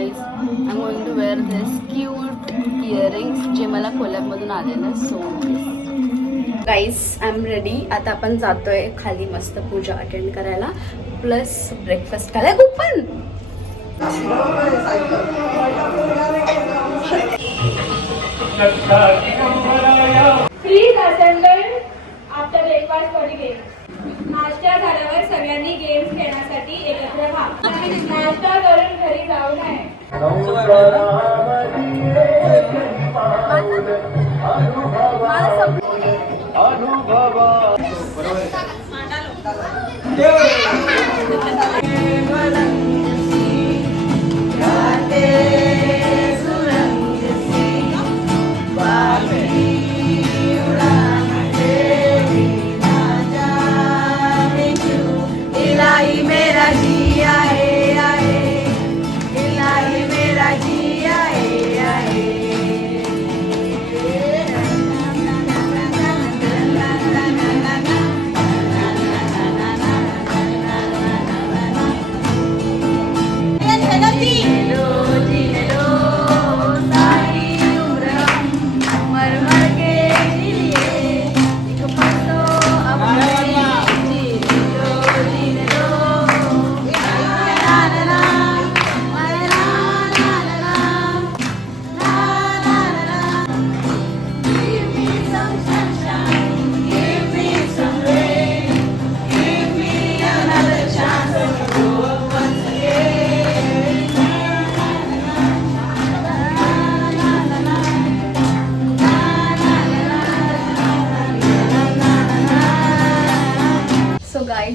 Guys I am going to wear this cute earrings जे मला कोल्हापूरमधून आलेलं. So guys I am ready. आता आपण जातोय खाली मस्त पूजा अटेंड करायला प्लस ब्रेकफास्ट करायला. Coupon please assemble after breakfast for game. नाश्ता झाल्यावर सगळ्यांनी गेम्स खेळण्यासाठी एकत्र व्हा. नाश्ता करून घरी जाऊ नये.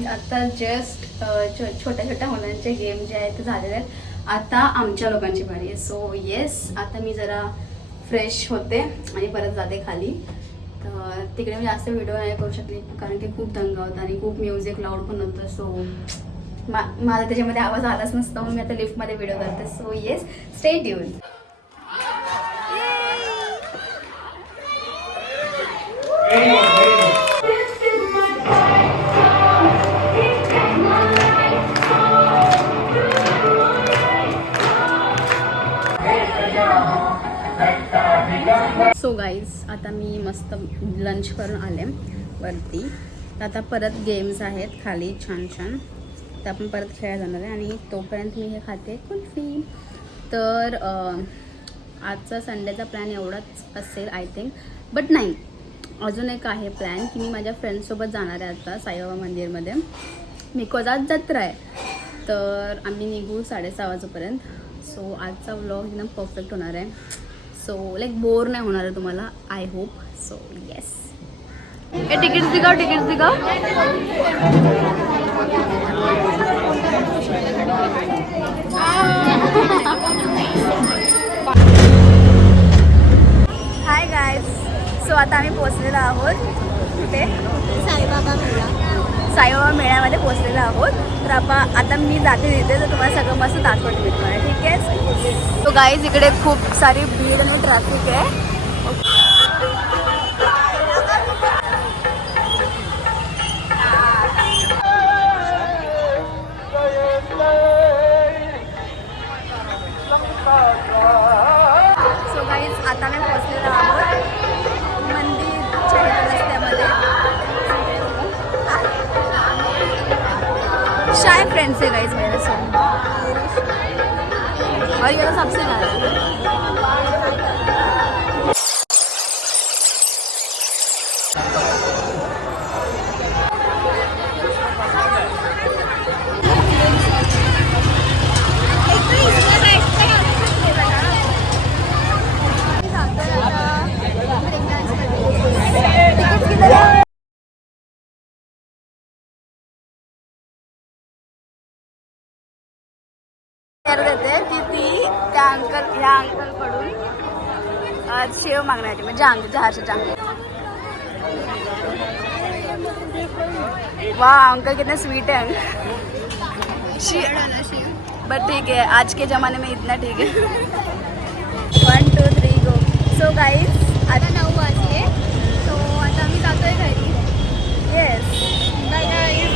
आता जस्ट छोट्या छोट्या मुलांचे गेम जे आहेत ते झालेले आहेत. आता आमच्या लोकांची बारी आहे. सो येस आता मी जरा फ्रेश होते आणि परत जाते खाली. तर तिकडे मी जास्त व्हिडिओ नाही करू शकली कारण की खूप दंगा होता आणि खूप म्युझिक लाऊड पण होतं. सो मला त्याच्यामध्ये आवाज आलाच नसता म्हणून मी आता लिफ्टमध्ये व्हिडिओ करते. So yes stay tune. So guys आता मी मस्त लंच करून आले वरती. आता परत गेम्स आहेत खाली छान छान. तर आपण परत खेळायला जाणार आहे आणि तोपर्यंत मी हे खाते कुल्फी. तर आजचा संडेचा प्लॅन एवढाच असेल आय थिंक. बट नाही अजून एक आहे प्लॅन की मी माझ्या फ्रेंड्ससोबत जाणार आहे आता साईबाबा मंदिरमध्ये. बिकॉज आज जत्रा आहे. तर आम्ही निघू 6:30 वाजेपर्यंत. सो आजचा व्लॉग एकदम परफेक्ट होणार आहे. सो लाईक बोर नाही होणार आहे तुम्हाला आय होप. सो येस हे तिकीट्स दिखाओ तिकीट्स दिखाओ. Hi guys. सो आता आम्ही पोचलेलो आहोत कुठे साईबाबा मेळ्यामध्ये पोचलेलो आहोत. तर आता मी जाते तिथे तर तुम्हाला सगळं मस्त दाखवते मी तुम्हाला. ठीक आहे. तो गाईज इकडे खूप सारी भीड आणि ट्रॅफिक आहे. सो गाईज आता मी पोचलेलो आहोत मंदिरच्या रस्त्यामध्ये. शाय फ्रेंड्स है गाइस मेरे संग और ये सबसे ज़्यादा देते की ती त्या ह्या अंकलकडून शेव मागण्यासाठी म्हणजे जहाच्या. वाह अंकल कितने स्वीट है. बट ठीक है आज के ज़माने में इतना ठीक है. 1 2 3 गो. सो गाईज आता 9 वाजले. सो आता आम्ही जातोय घरी. Yes bye guys.